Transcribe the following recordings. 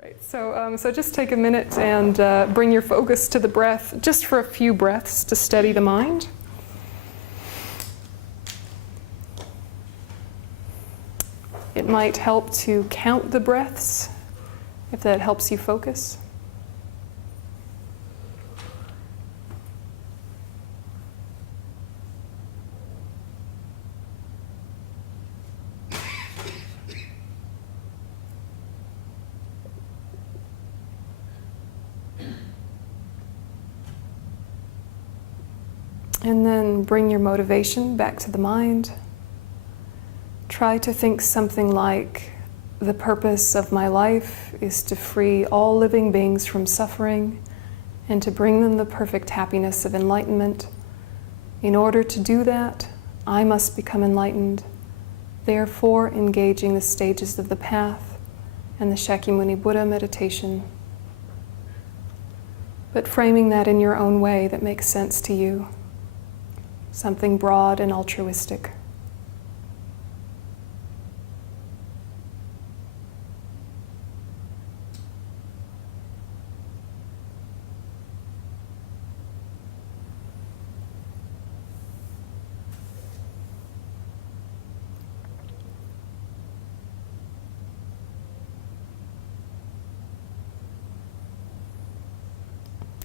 Right, so just take a minute and bring your focus to the breath, just for a few breaths to steady the mind. It might help to count the breaths, if that helps you focus. And then bring your motivation back to the mind. Try to think something like, the purpose of my life is to free all living beings from suffering and to bring them the perfect happiness of enlightenment. In order to do that, I must become enlightened, therefore engaging the stages of the path and the Shakymuni Buddha meditation. But framing that in your own way that makes sense to you. Something broad and altruistic.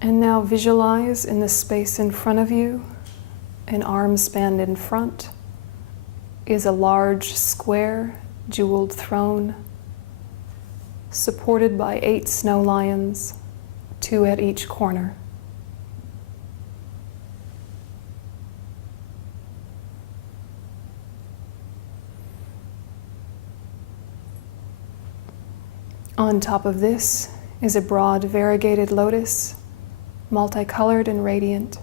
And now visualize in the space in front of you, an arm span in front, is a large square jeweled throne, supported by 8 snow lions, 2 at each corner. On top of this is a broad variegated lotus, multicolored and radiant.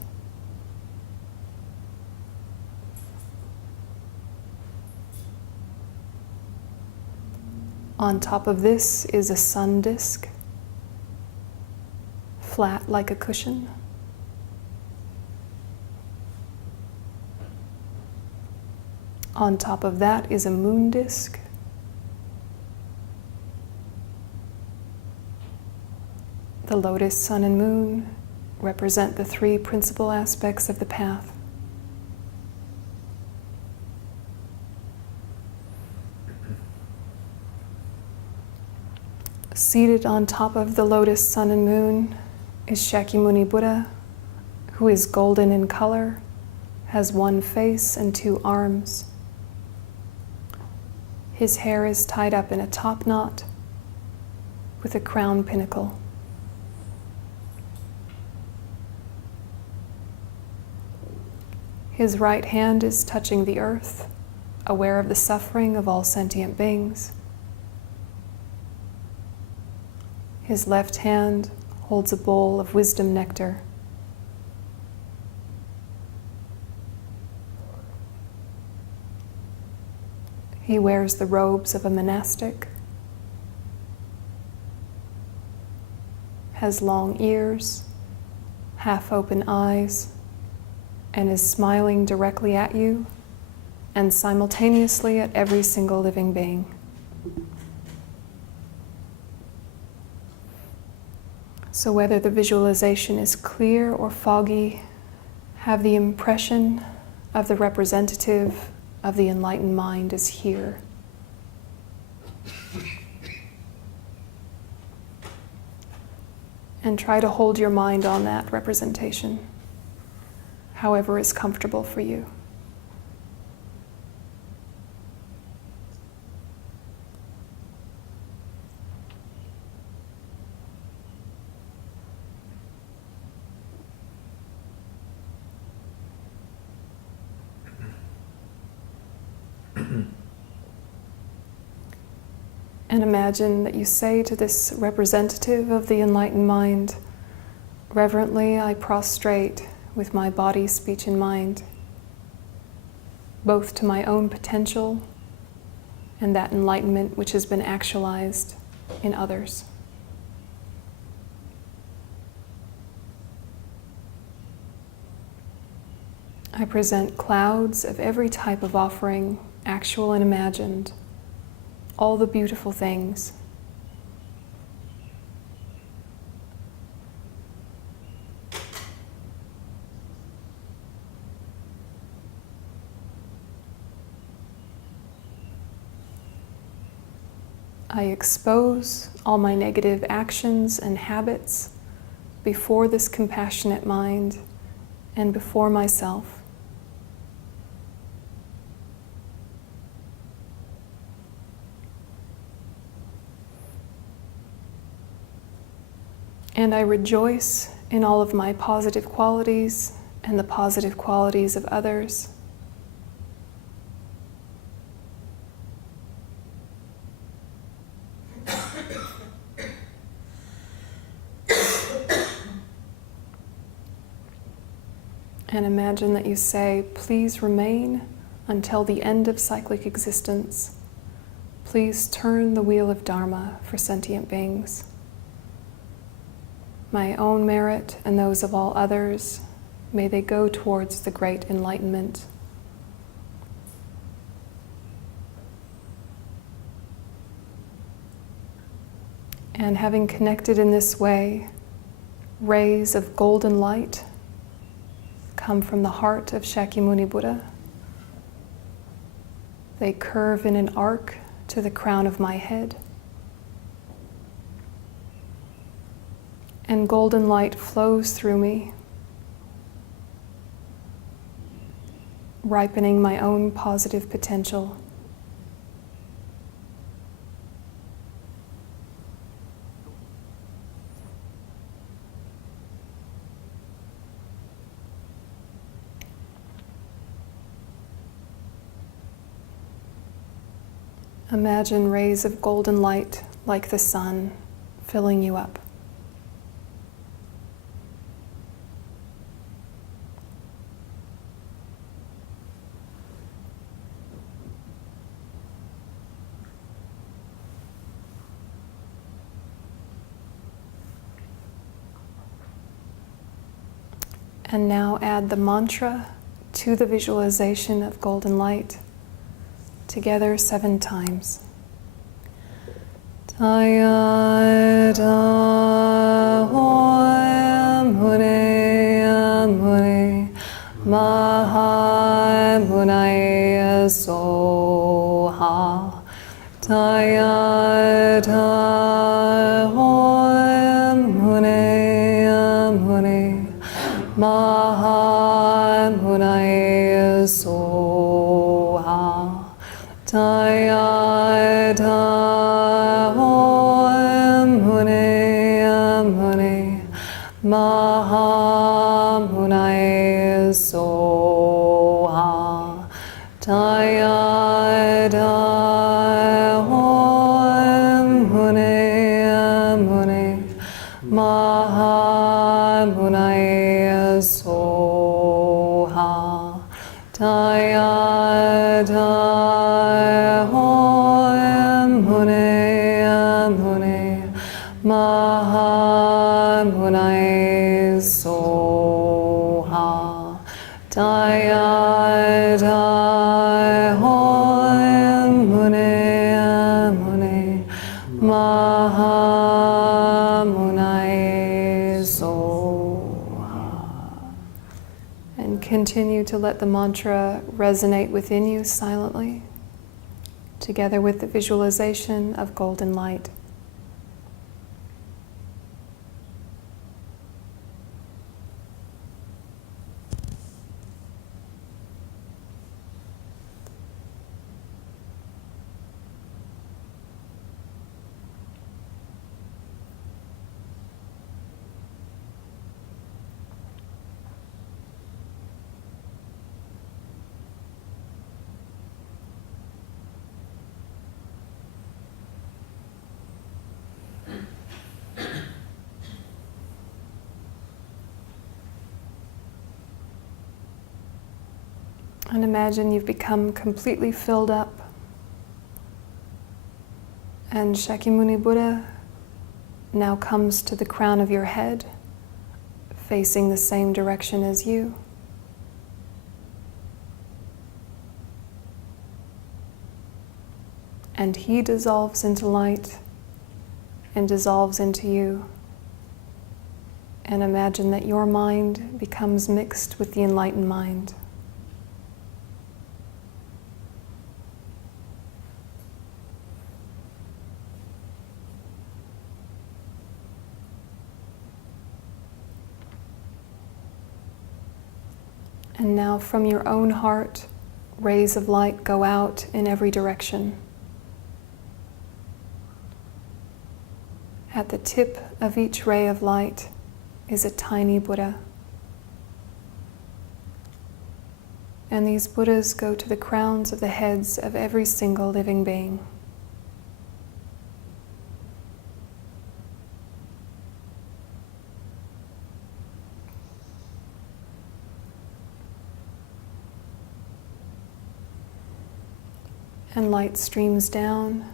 On top of this is a sun disk, flat like a cushion. On top of that is a moon disk. The lotus, sun, and moon represent the 3 principal aspects of the path. Seated on top of the lotus, sun, and moon is Shakymuni Buddha, who is golden in color, has 1 face and 2 arms. His hair is tied up in a top knot with a crown pinnacle. His right hand is touching the earth, aware of the suffering of all sentient beings. His left hand holds a bowl of wisdom nectar. He wears the robes of a monastic, has long ears, half-open eyes, and is smiling directly at you and simultaneously at every single living being. So whether the visualization is clear or foggy, have the impression of the representative of the enlightened mind is here. And try to hold your mind on that representation, however is comfortable for you. And imagine that you say to this representative of the enlightened mind, reverently I prostrate with my body, speech, and mind, both to my own potential and that enlightenment which has been actualized in others. I present clouds of every type of offering, actual and imagined, all the beautiful things. I expose all my negative actions and habits before this compassionate mind and before myself. And I rejoice in all of my positive qualities and the positive qualities of others. And imagine that you say, please remain until the end of cyclic existence. Please turn the wheel of Dharma for sentient beings. My own merit and those of all others, may they go towards the great enlightenment. And having connected in this way, rays of golden light come from the heart of Shakymuni Buddha. They curve in an arc to the crown of my head. And golden light flows through me, ripening my own positive potential. Imagine rays of golden light like the sun filling you up. And now add the mantra to the visualization of golden light, together 7 times. Taya da hoyam hunayam hunay maham hunaya soha. Taya da hoyam hunayam hunay maham hunaya soha. Taya da hoyam hunayam hunay maham hunaya soha. Taya da hoyam hunayam hunay maham hunaya soha. Taya da maham hunay soha. Taya da hoyam hunayam hunay maham hunay soha. And continue to let the mantra resonate within you silently, together with the visualization of golden light. And imagine you've become completely filled up. And Shakymuni Buddha now comes to the crown of your head, facing the same direction as you. And he dissolves into light and dissolves into you. And imagine that your mind becomes mixed with the enlightened mind. And now from your own heart, rays of light go out in every direction. At the tip of each ray of light is a tiny Buddha. And these Buddhas go to the crowns of the heads of every single living being. And light streams down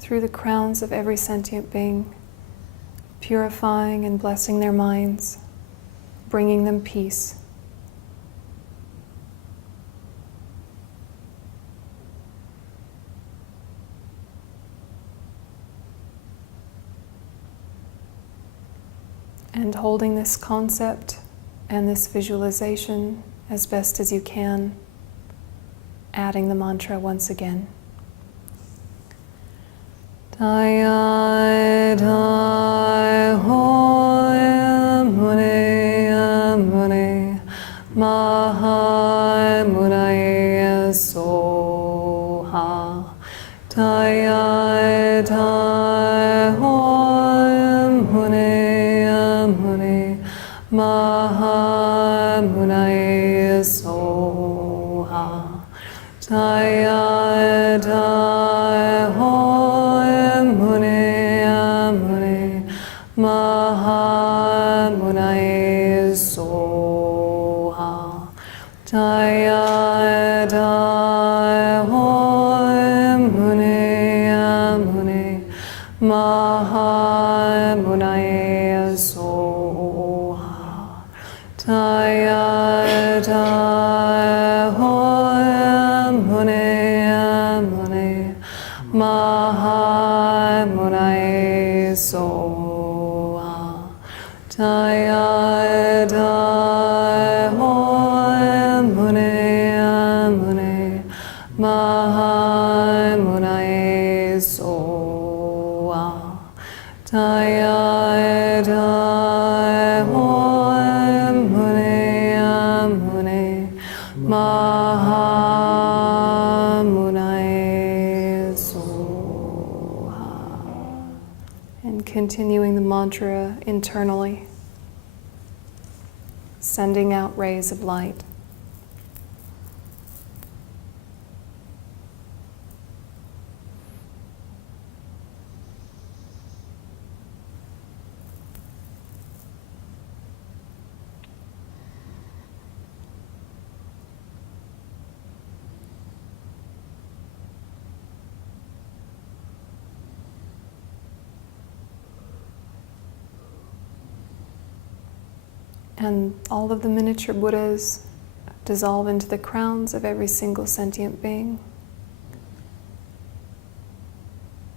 through the crowns of every sentient being, purifying and blessing their minds, bringing them peace. And holding this concept and this visualization as best as you can, adding the mantra once again. Dai dai hoy mune mune mahai mune soha. Dai dai hoy mune mune mahai mune soha. Dai dai hoy mune mune mahai mune soha. Dai dai hoy mune mune mahai mune soha. Dai dai hoy mune mune mahai mune soha. Dai dai hoy mune mune mahai mune soha. Dai dai hoy mune mune mahai mune soha. And continuing the mantra internally, sending out rays of light. And all of the miniature Buddhas dissolve into the crowns of every single sentient being.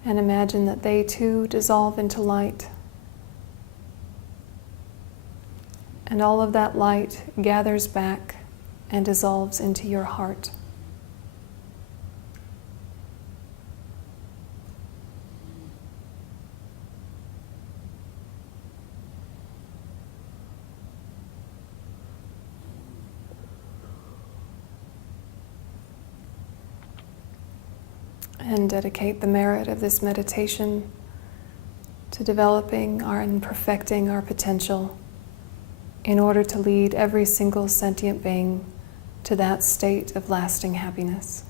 And imagine that they too dissolve into light. And all of that light gathers back and dissolves into your heart. And dedicate the merit of this meditation to developing and perfecting our potential in order to lead every single sentient being to that state of lasting happiness.